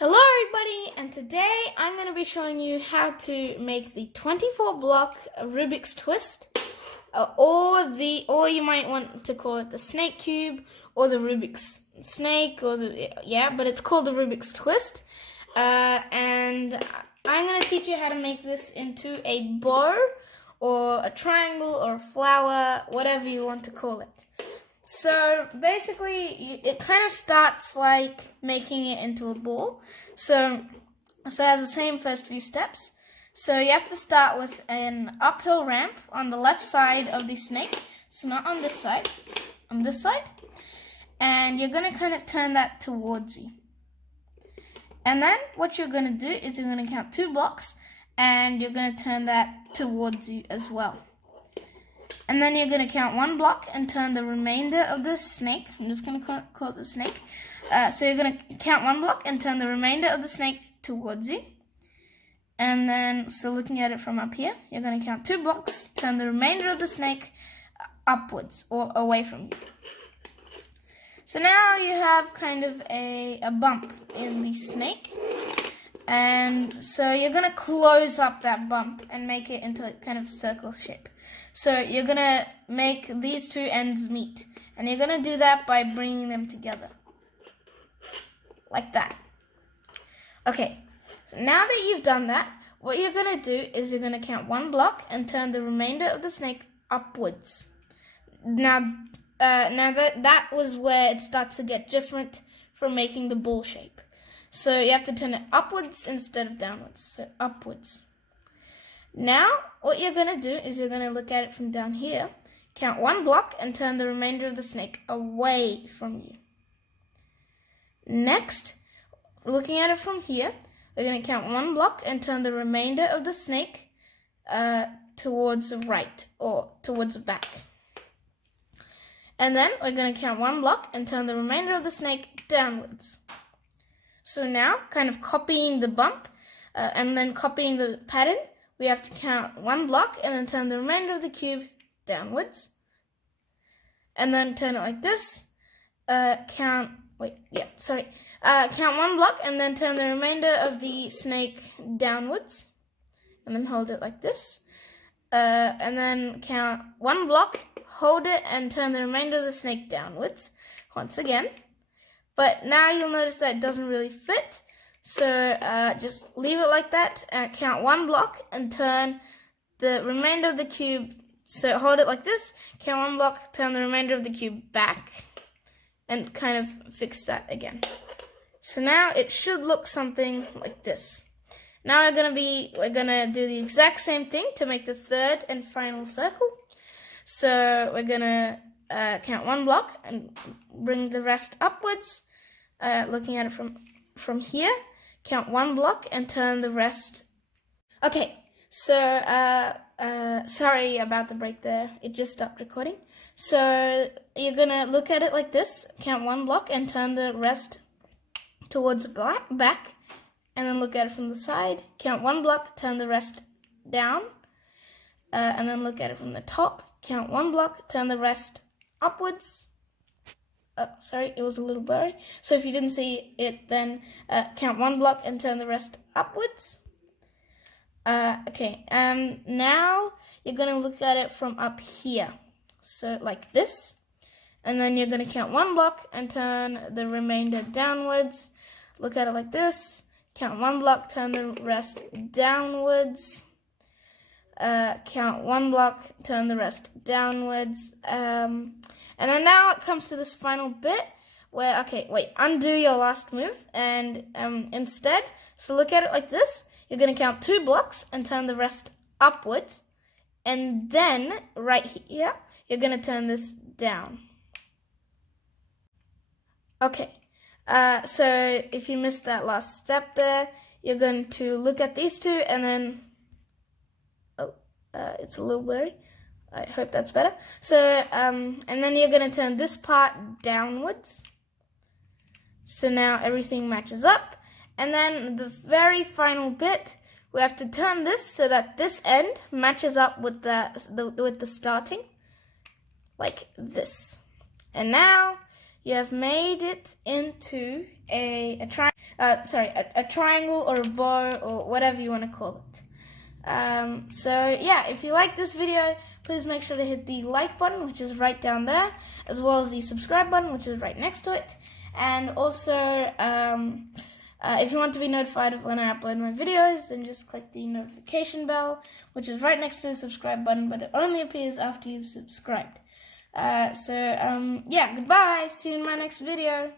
Hello everybody, and today I'm going to be showing you how to make the 24 block Rubik's Twist, or you might want to call it the snake cube, or the Rubik's snake, but it's called the Rubik's Twist. And I'm going to teach you how to make this into a bow, or a triangle, or a flower, whatever you want to call it. So basically, it kind of starts like making it into a ball. So it has the same first few steps. So you have to start with an uphill ramp on the left side of the snake. So not on this side, on this side. And you're going to kind of turn that towards you. And then what you're going to do is you're going to count 2 blocks and you're going to turn that towards you as well. And then you're going to count 1 block and turn the remainder of the snake. I'm just going to call it the snake. So you're going to count 1 block and turn the remainder of the snake towards you. And then, so looking at it from up here, you're going to count 2 blocks, turn the remainder of the snake upwards or away from you. So now you have kind of a bump in the snake. And so you're going to close up that bump and make it into a kind of circle shape. So you're going to make these 2 ends meet. And you're going to do that by bringing them together. Like that. Okay, so now that you've done that, what you're going to do is you're going to count 1 block and turn the remainder of the snake upwards. Now that was where it starts to get different from making the ball shape. So you have to turn it upwards instead of downwards. So upwards. Now, what you're going to do is you're going to look at it from down here, count 1 block and turn the remainder of the snake away from you. Next, looking at it from here, we're going to count 1 block and turn the remainder of the snake towards the right or towards the back. And then we're going to count 1 block and turn the remainder of the snake downwards. So now, kind of copying the bump and then copying the pattern, we have to count 1 block and then turn the remainder of the cube downwards. And then turn it like this. Count 1 block and then turn the remainder of the snake downwards. And then hold it like this. And then count 1 block, hold it, and turn the remainder of the snake downwards. Once again. But now you'll notice that it doesn't really fit. So just leave it like that. Count 1 block and turn the remainder of the cube. So hold it like this. Count 1 block, turn the remainder of the cube back. And kind of fix that again. So now it should look something like this. Now we're gonna do the exact same thing to make the 3rd and final circle. So we're gonna count 1 block and bring the rest upwards. Looking at it from here, count 1 block and turn the rest. Okay, so sorry about the break there. It just stopped recording. So you're gonna look at it like this. Count 1 block and turn the rest towards the back, and then look at it from the side. Count 1 block, turn the rest down, and then look at it from the top. Count 1 block, turn the rest upwards. Sorry, it was a little blurry. So if you didn't see it, then count 1 block and turn the rest upwards. Okay, now you're going to look at it from up here. So like this. And then you're going to count 1 block and turn the remainder downwards. Look at it like this. Count 1 block, turn the rest downwards. Count 1 block, turn the rest downwards. And then now it comes to this final bit where, undo your last move and instead, so look at it like this. You're going to count 2 blocks and turn the rest upwards. And then, right here, you're going to turn this down. Okay, so if you missed that last step there, you're going to look at these 2 and then, it's a little blurry. I hope that's better. So, and then you're going to turn this part downwards. So now everything matches up. And then the very final bit, we have to turn this so that this end matches up with the starting. Like this. And now you have made it into a triangle or a bow or whatever you want to call it. So yeah, if you like this video, please make sure to hit the like button, which is right down there, as well as the subscribe button, which is right next to it. And also, if you want to be notified of when I upload my videos, then just click the notification bell, which is right next to the subscribe button, but it only appears after you've subscribed. Yeah, goodbye. See you in my next video.